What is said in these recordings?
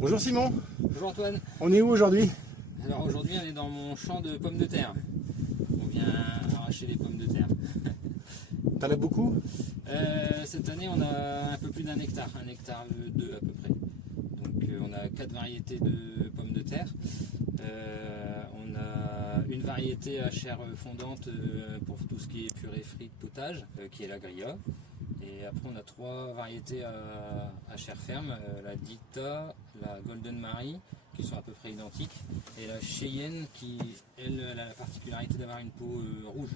Bonjour Simon, Bonjour Antoine. on est où aujourd'hui? Alors aujourd'hui on est dans mon champ de pommes de terre. On vient arracher les pommes de terre. T'en as beaucoup? Cette année on a un peu plus d'un hectare, 1,2 hectare à peu près. Donc on a 4 variétés de pommes de terre. On a une variété à chair fondante pour tout ce qui est purée, frites, potage, qui est la Grilla. Et après on a 3 variétés à chair ferme, la Dita, la Golden Marie, qui sont à peu près identiques, et la Cheyenne qui, elle, a la particularité d'avoir une peau rouge.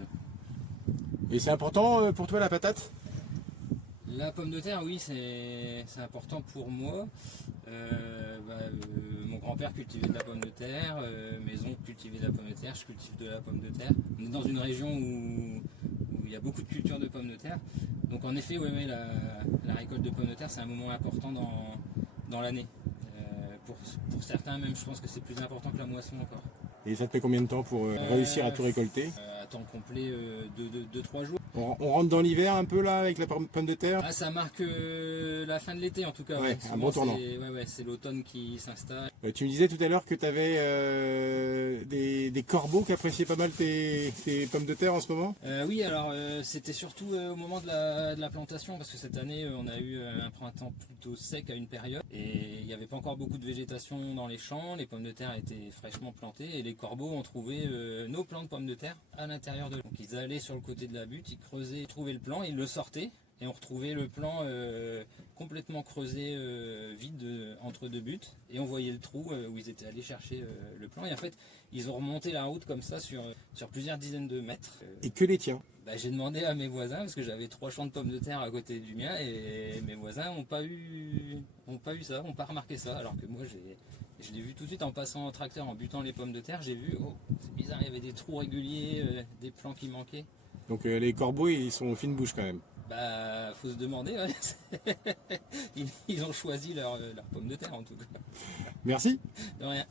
Et c'est important pour toi la patate? La pomme de terre, oui, c'est important pour moi. Mon grand-père cultivait de la pomme de terre, mes oncles cultivaient de la pomme de terre, je cultive de la pomme de terre. On est dans une région où il y a beaucoup de culture de pommes de terre. Donc en effet, la récolte de pommes de terre, c'est un moment important dans l'année. Pour certains, même, je pense que c'est plus important que la moisson encore. Et ça te fait combien de temps pour réussir à tout récolter? À temps complet, 2-3 jours. On rentre dans l'hiver un peu là avec la pomme de terre? Ah, ça marque la fin de l'été en tout cas. Ouais, un Souvent, bon tournant. C'est l'automne qui s'installe. Tu me disais tout à l'heure que tu avais des corbeaux qui appréciaient pas mal tes pommes de terre en ce moment? Oui, alors c'était surtout au moment de la plantation, parce que cette année on a eu un printemps plutôt sec à une période et il n'y avait pas encore beaucoup de végétation dans les champs, les pommes de terre étaient fraîchement plantées et les corbeaux ont trouvé nos plants de pommes de terre à l'intérieur de l'eau. Donc ils allaient sur le côté de la butte, ils creusaient, ils trouvaient le plant, ils le sortaient et on retrouvait le plant complètement creusé, vide entre deux buttes, et on voyait le trou où ils étaient allés chercher le plant. Et en fait, ils ont remonté la route comme ça sur plusieurs dizaines de mètres. Et que les tiens? J'ai demandé à mes voisins, parce que j'avais 3 champs de pommes de terre à côté du mien, et mes voisins n'ont pas eu ça, n'ont pas remarqué ça, alors que moi je l'ai vu tout de suite en passant en tracteur, en butant les pommes de terre. J'ai vu, oh, c'est bizarre, il y avait des trous réguliers, des plants qui manquaient. Donc les corbeaux ils sont fine bouche quand même. Faut se demander, ouais. Ils ont choisi leur pomme de terre en tout cas. Merci. De rien.